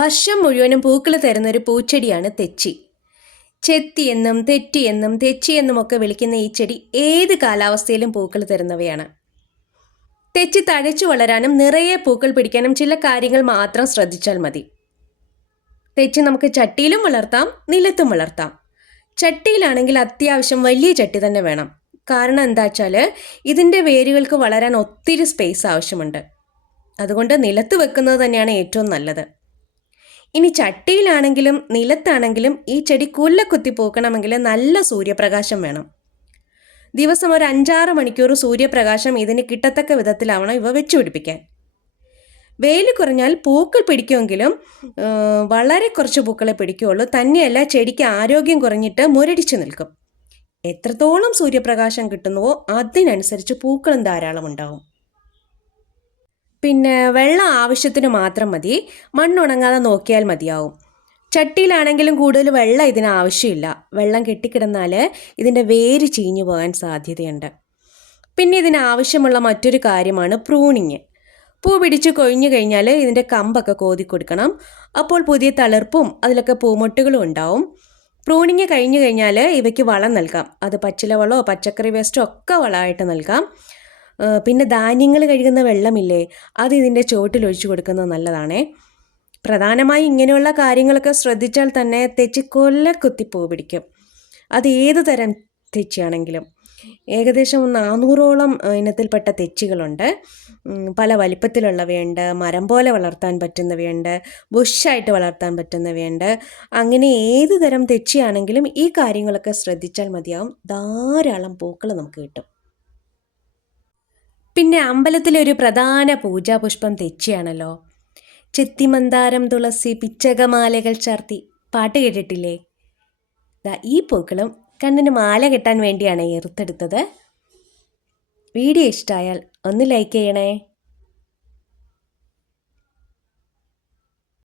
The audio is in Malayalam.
വർഷം മുഴുവനും പൂക്കൾ തരുന്ന ഒരു പൂച്ചെടിയാണ് തെച്ചി. ചെത്തിയെന്നും തെറ്റിയെന്നും തെച്ചിയെന്നും ഒക്കെ വിളിക്കുന്ന ഈ ചെടി ഏത് കാലാവസ്ഥയിലും പൂക്കൾ തരുന്നവയാണ്. തെച്ചി തഴച്ചു വളരാനും നിറയെ പൂക്കൾ പിടിക്കാനും ചില കാര്യങ്ങൾ മാത്രം ശ്രദ്ധിച്ചാൽ മതി. തെച്ചി നമുക്ക് ചട്ടിയിലും വളർത്താം നിലത്തും വളർത്താം. ചട്ടിയിലാണെങ്കിൽ അത്യാവശ്യം വലിയ ചട്ടി തന്നെ വേണം. കാരണം എന്താ വെച്ചാൽ ഇതിന്റെ വേരുകൾക്ക് വളരാൻ ഒത്തിരി സ്പേസ് ആവശ്യമുണ്ട്. അതുകൊണ്ട് നിലത്ത് വെക്കുന്നത് തന്നെയാണ് ഏറ്റവും നല്ലത്. ഇനി ചട്ടിയിലാണെങ്കിലും നിലത്താണെങ്കിലും ഈ ചെടി കുത്തി പൂക്കണമെങ്കിൽ നല്ല സൂര്യപ്രകാശം വേണം. ദിവസം ഒരു അഞ്ചാറ് മണിക്കൂർ സൂര്യപ്രകാശം ഇതിന് കിട്ടത്തക്ക വിധത്തിലാവണം ഇവ വെച്ചു പിടിപ്പിക്കാൻ. വെയിൽ കുറഞ്ഞാൽ പൂക്കൾ പിടിക്കുമെങ്കിലും വളരെ കുറച്ച് പൂക്കളെ പിടിക്കുകയുള്ളൂ തന്നെയല്ല ചെടിക്ക് ആരോഗ്യം കുറഞ്ഞിട്ട് മുരടിച്ചു നിൽക്കും. എത്രത്തോളം സൂര്യപ്രകാശം കിട്ടുന്നുവോ അതിനനുസരിച്ച് പൂക്കളും ധാരാളം ഉണ്ടാവും. പിന്നെ വെള്ളം ആവശ്യത്തിന് മാത്രം മതി. മണ്ണുണങ്ങാതെ നോക്കിയാൽ മതിയാവും. ചട്ടിയിലാണെങ്കിലും കൂടുതൽ വെള്ളം ഇതിന് ആവശ്യമില്ല. വെള്ളം കെട്ടിക്കിടന്നാൽ ഇതിന്റെ വേര് ചീഞ്ഞു പോകാൻ സാധ്യതയുണ്ട്. പിന്നെ ഇതിന് ആവശ്യമുള്ള മറ്റൊരു കാര്യമാണ് പ്രൂണിങ്. പൂ പിടിച്ച് കൊഴിഞ്ഞു കഴിഞ്ഞാൽ ഇതിന്റെ കമ്പൊക്കെ കോതി കൊടുക്കണം. അപ്പോൾ പുതിയ തളിർപ്പും അതിലൊക്കെ പൂമൊട്ടുകളും ഉണ്ടാവും. പ്രൂണിങ് കഴിഞ്ഞു കഴിഞ്ഞാൽ ഇവയ്ക്ക് വളം നൽകാം. അത് പച്ചില വളമോ പച്ചക്കറി വേസ്റ്റോ ഒക്കെ വളമായിട്ട് നൽകാം. പിന്നെ ധാന്യങ്ങൾ കഴുകുന്ന വെള്ളമില്ലേ? അത് ഇതിന്റെ ചുവട്ടിൽ ഒഴിച്ചു കൊടുക്കുന്നത് നല്ലതാണേ. പ്രധാനമായി ഇങ്ങനെയുള്ള കാര്യങ്ങളൊക്കെ ശ്രദ്ധിച്ചാൽ തന്നെ തെച്ചി കൊല്ല കുത്തി പൂ പിടിക്കും. അത് ഏത് തരം തെച്ചിയാണെങ്കിലും ഏകദേശം നാനൂറോളം ഇനത്തിൽപ്പെട്ട തെച്ചികളുണ്ട്. പല വലിപ്പത്തിലുള്ളവയുണ്ട് മരം പോലെ വളർത്താൻ പറ്റുന്നവയുണ്ട് ബുഷായിട്ട് വളർത്താൻ പറ്റുന്നവയുണ്ട് അങ്ങനെ ഏത് തരം തെച്ചിയാണെങ്കിലും ഈ കാര്യങ്ങളൊക്കെ ശ്രദ്ധിച്ചാൽ മതിയാവും. ധാരാളം പൂക്കൾ നമുക്ക് കിട്ടും. പിന്നെ അമ്പലത്തിലെ ഒരു പ്രധാന പൂജാപുഷ്പം തെച്ചിയാണല്ലോ. ചെത്തിമന്താരം തുളസി പിച്ചകമാലകൾ ചാർത്തി പാട്ട് കേട്ടിട്ടില്ലേ? ഈ പൂക്കളും കണ്ണിന് മാല കെട്ടാൻ വേണ്ടിയാണ് എറുത്തെടുത്തത്. വീഡിയോ ഇഷ്ടമായാൽ ഒന്ന് ലൈക്ക് ചെയ്യണേ.